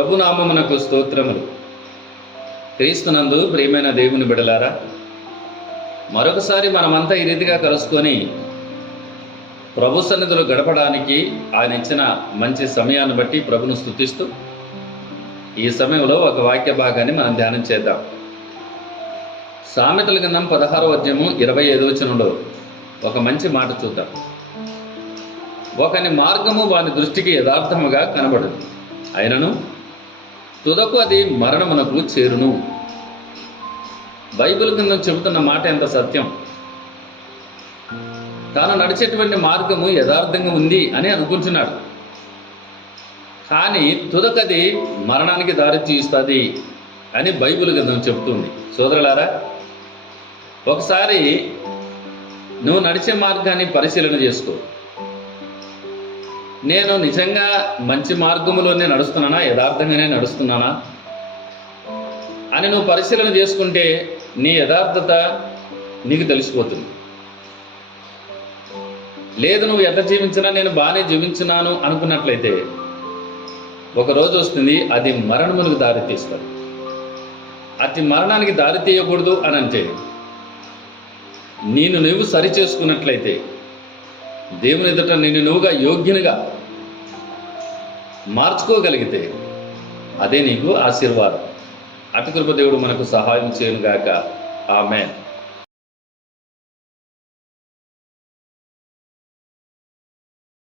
ప్రభునామమునకు స్తోత్రములు. క్రీస్తునందు ప్రియమైన దేవుని బిడలారా, మరొకసారి మనమంతా ఈ రీతిగా కలుసుకొని ప్రభు సన్నిధిలో గడపడానికి ఆయన ఇచ్చిన మంచి సమయాన్ని బట్టి ప్రభును స్తుతిస్తూ ఈ సమయంలో ఒక వాక్య భాగాన్ని మనం ధ్యానం చేద్దాం. సామెతల గ్రంథం 16వ అధ్యాయము 25వ వచనంలో ఒక మంచి మాట చూద్దాం. ఒకని మార్గము వాని దృష్టికి యథార్థముగా కనబడదు, అయినను తుదకు అది మరణమునకు చేరును. బైబిల్ కింద చెబుతున్న మాట ఎంత సత్యం. తాను నడిచేటువంటి మార్గము యథార్థంగా ఉంది అని అనుకుంటున్నాడు, కానీ తుదకది మరణానికి దారి తీస్తుంది అని బైబిల్ గ్రంథం చెబుతుంది. సోదరులారా, ఒకసారి నువ్వు నడిచే మార్గాన్ని పరిశీలన చేసుకో. నేను నిజంగా మంచి మార్గంలోనే నడుస్తున్నానా, యథార్థంగానే నడుస్తున్నానా అని నువ్వు పరిశీలన చేసుకుంటే నీ యథార్థత నీకు తెలిసిపోతుంది. లేదు, నువ్వు ఎట్లా జీవించినా నేను బాగానే జీవించున్నాను అనుకున్నట్లయితే ఒకరోజు వస్తుంది, అది మరణమునికి దారి తీస్తుంది. అతి మరణానికి దారి తీయకూడదు అని అంటే నేను నువ్వు సరి చేసుకున్నట్లయితే, దేవుని ఎదుట నిన్ను నువ్వుగా యోగ్యునిగా మార్చుకోగలిగితే అదే నీకు ఆశీర్వాదం. అటు కృప దేవుడు మనకు సహాయం చేయనుగాక. ఆమేన్.